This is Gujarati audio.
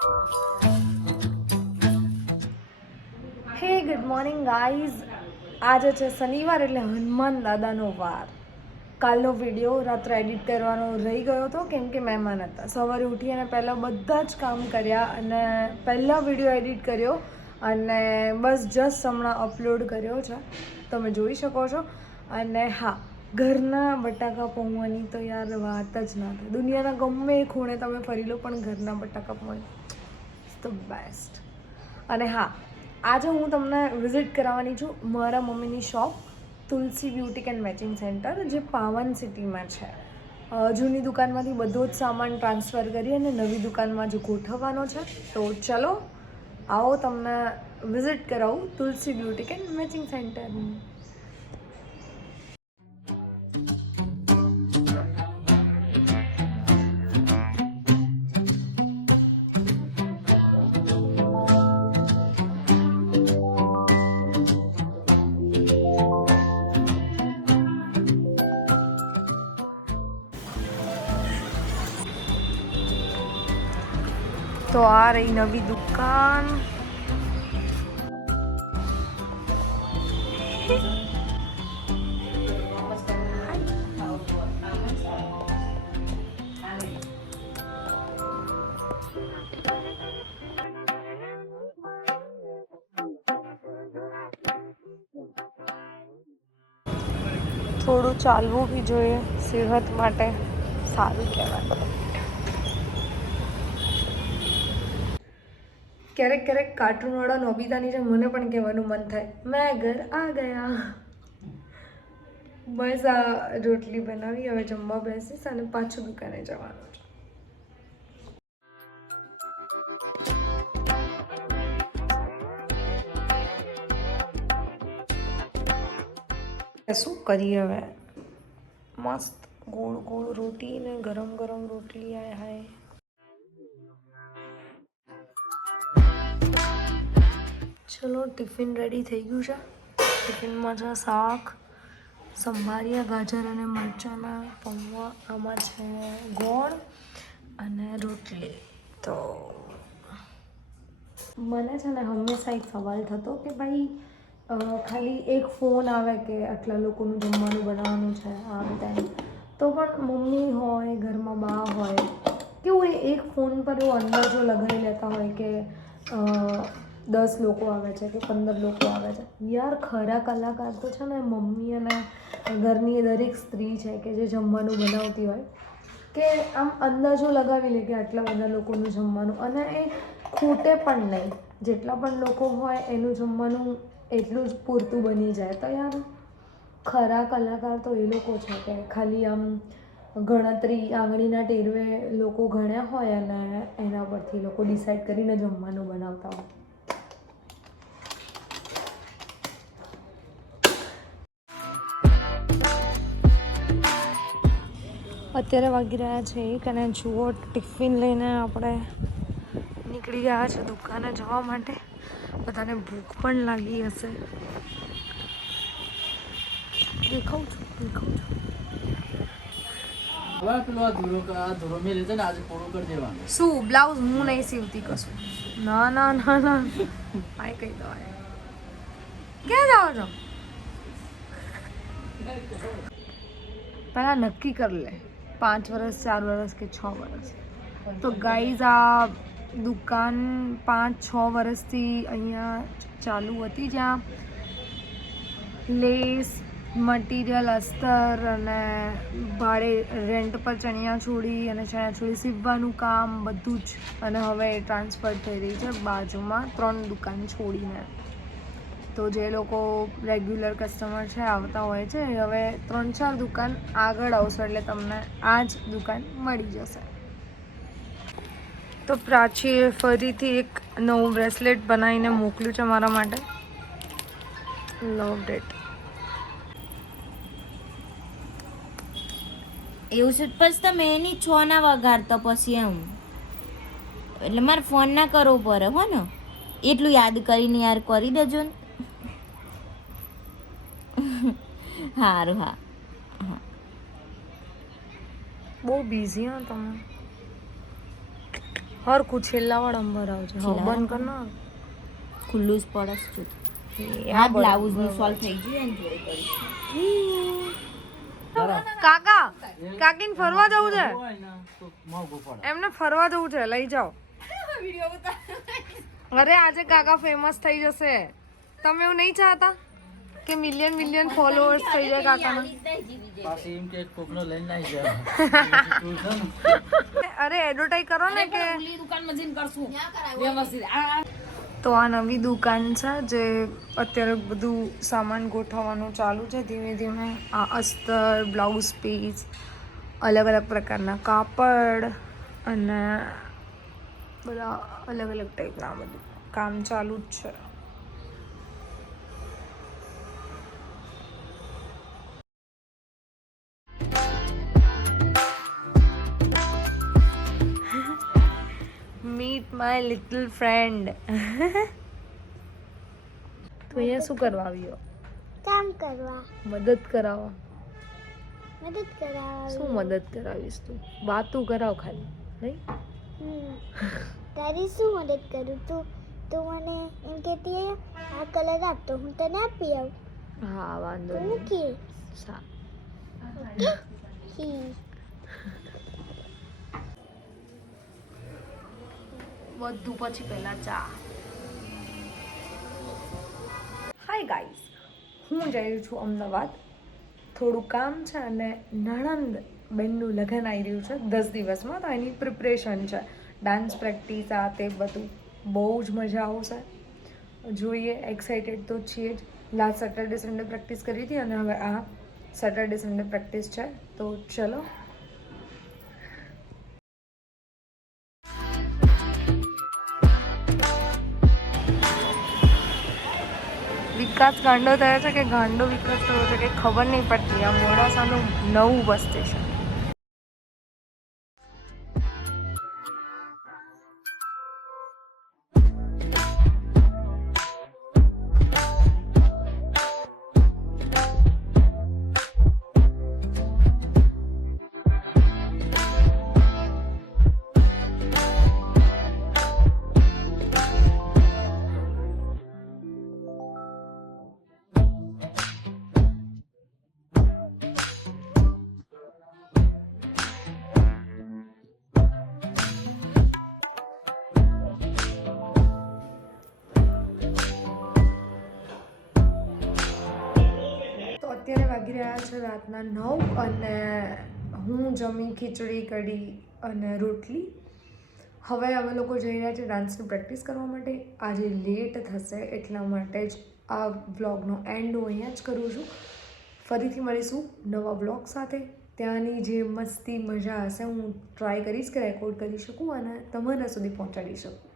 હે ગુડ મોર્નિંગ ગાઈઝ. આજે છે શનિવાર એટલે હનુમાન દાદાનો વાર. કાલનો વિડીયો રાત્રે એડિટ કરવાનો રહી ગયો હતો કેમ કે મહેમાન હતા. સવારે ઉઠી અને પહેલાં બધા જ કામ કર્યા અને પહેલાં વિડીયો એડિટ કર્યો અને બસ જસ્ટ હમણાં અપલોડ કર્યો છે, તમે જોઈ શકો છો. અને હા, ઘરના બટાકા પૌવાની તો યાર વાત જ ના થાય. દુનિયાના ગમે એ ખૂણે તમે ફરી લો પણ ઘરના બટાકા પૌવા ઇઝ ધ બેસ્ટ. અને હા, આજે હું તમને વિઝિટ કરાવવાની છું મારા મમ્મીની shop Tulsi boutique and matching centre, જે પાવન સિટીમાં છે. જૂની દુકાનમાંથી બધો જ સામાન ટ્રાન્સફર કરી અને નવી દુકાનમાં જ ગોઠવવાનો છે. તો ચલો આવો તમને વિઝિટ કરાવું તુલસી બ્યુટિક એન્ડ મેચિંગ સેન્ટરની. તો આ રહી નવી દુકાન. થોડું ચાલવું બી જોઈએ, સેહત માટે સારું કહેવાય. ક્યારેક ક્યારેક કાર્ટૂનવાળા નોબિતાની જેમ મને પણ કહેવાનું મન થાય, મેં ઘર આ ગયા. બસ આ રોટલી બનાવી, હવે જમવા બેસીશ અને પાછું દુકાને જવાનું છે. શું કરીએ હવે, મસ્ત ગોળ ગોળ રોટી ને ગરમ ગરમ રોટલી. આય હાય. ચલો ટિફિન રેડી થઈ ગયું છે. ટિફિનમાં છે શાક, સંભારિયા ગાજર અને મરચાંના પૌવા, આમાં છે ગોળ અને રોટલી. તો મને છે ને હંમેશા એક સવાલ થતો કે ભાઈ ખાલી એક ફોન આવે કે આટલા લોકોનું જમવાનું બનાવવાનું છે આમ તેમ, તો પણ મમ્મી હોય ઘરમાં, બા હોય, કેવું એ એક ફોન પર એવો અંદાજો લગાવી લેતા હોય કે 10 લોકો આવે છે કે 15 લોકો આવે છે. યાર ખરા કલાકાર તો છે ને મમ્મી અને ઘરની દરેક સ્ત્રી છે કે જે જમવાનું બનાવતી હોય, કે આમ અંદાજો લગાવી લે કે આટલા બધા લોકોનું જમવાનું, અને એ ખૂટે પણ નહીં. જેટલા પણ લોકો હોય એનું જમવાનું એટલું જ પૂરતું બની જાય. તો યાર ખરા કલાકાર તો એ લોકો છે કે ખાલી આમ ગણતરી આંગળીના ટેરવે લોકો ગણ્યા હોય અને એના પરથી લોકો ડિસાઈડ કરીને જમવાનું બનાવતા હોય. અત્યારે વાગી રહ્યા છે 1 અને જુઓ ટિફિન લઈને આપણે નીકળી ગયા છે દુકાને જવા માટે. બધાને ભૂખ પણ લાગી હશે. દેખાઉં છું. શું બ્લાઉઝ હું નહીં સીવતી કશું. ના આય કહી દો. ક્યાં જાઓ છો? પહેલા નક્કી કરી લે 5 વર્ષ, 4 વર્ષ કે 6 વર્ષ. તો ગાઈઝ આ દુકાન 5-6 વર્ષથી અહીંયા ચાલુ હતી, જ્યાં લેસ મટીરિયલ, અસ્તર અને ભાડે રેન્ટ પર ચણિયાચોળી અને ચણિયાચોળી સીવવાનું કામ બધું જ. અને હવે ટ્રાન્સફર થઈ રહી છે બાજુમાં 3 દુકાન છોડીને. તો જે લોકો રેગ્યુલર કસ્ટમર છે, આવતા હોય છે, હવે 3-4 દુકાન આગળ આવશે એટલે તમને આ જ દુકાન મળી જશે. તો પ્રાચીએ ફરીથી એક નવું બ્રેસલેટ બનાવીને મોકલ્યું છે મારા માટે. Loved it. એવું છે પછી તમે એની 6 ના વગાડતો પછી એમ, એટલે મારે ફોન ના કરવો પડે હો ને, એટલું યાદ કરીને યાર કરી દેજો ને. સારું. હા બહુ બિઝી હા તમે. હરખું છેલ્લા વાળા ભરાવજે. હા છેલ્લા બંધ કર ના. ખુલ્લું જ પડસ છું એ આ બ્લાઉઝ નું સોલ્વ થઈ ગયું ને જોડે કરીશ કાકા કાકીને ફરવા જવું છે. એમને ફરવા જવું છે, લઈ જાઓ. અરે આજે કાકા ફેમસ થઈ જશે. તમે એવું નહીં ચાહતા કે મિલિયન ફોલોઅર્સ થઈ જાય કાકાના? અરે એડવર્ટાઈઝ કરો ને કે તો આ નવી દુકાન છે જે અત્યારે બધું સામાન ગોઠવવાનું ચાલુ છે ધીમે ધીમે. આ અસ્તર, બ્લાઉઝ પીસ, અલગ અલગ પ્રકારના કાપડ અને બધા અલગ અલગ ટાઈપના બધું કામ ચાલુ જ છે. Meet my little friend. તો અહીંયા શું કરવા આવ્યો? કામ કરવા, મદદ કરાવવા. મદદ કરાવવા. શું મદદ કરાવીશ તું? વાતું કરાવ ખાલી, નહીં? તારી શું મદદ કરું? તું મને એમ કહેતી આ કલર આપ તો હું તને આપી આવું. હા વાંધો તું નહીં. કે સા હી બધું પછી પહેલા ચા. હાય ગાઈસ, હું જઈ રહી છું અમદાવાદ. થોડું કામ છે અને નણંદ બેનનું લગ્ન આવી રહ્યું છે 10 દિવસમાં, તો એની પ્રિપરેશન છે. ડાન્સ પ્રેક્ટિસ આ તે બધું બહુ જ મજા આવશે. જોઈએ, એક્સાઇટેડ તો છીએ જ. લાસ્ટ સેટરડે સન્ડે પ્રેક્ટિસ કરી હતી અને હવે આ સેટરડે સન્ડે પ્રેક્ટિસ છે. તો ચલો. વિકાસ ગાંડો થયો છે કે ગાંડો વિકાસ થયો છે કે ખબર નહીં પડતી. આ મોડાસાનું નવું બસ સ્ટેશન. અત્યારે વાગી રહ્યા છે રાતના 9 અને હું જમી ખીચડી કઢી અને રોટલી. હવે અમે લોકો જઈ રહ્યા છીએ ડાન્સની પ્રેક્ટિસ કરવા માટે. આજે લેટ થશે એટલા માટે જ આ વ્લોગનો એન્ડ હું અહીંયા જ કરું છું. ફરીથી મળીશું નવા વ્લોગ સાથે. ત્યાંની જે મસ્તી મજા હશે હું ટ્રાય કરીશ કે રેકોર્ડ કરી શકું અને તમારા સુધી પહોંચાડી શકું.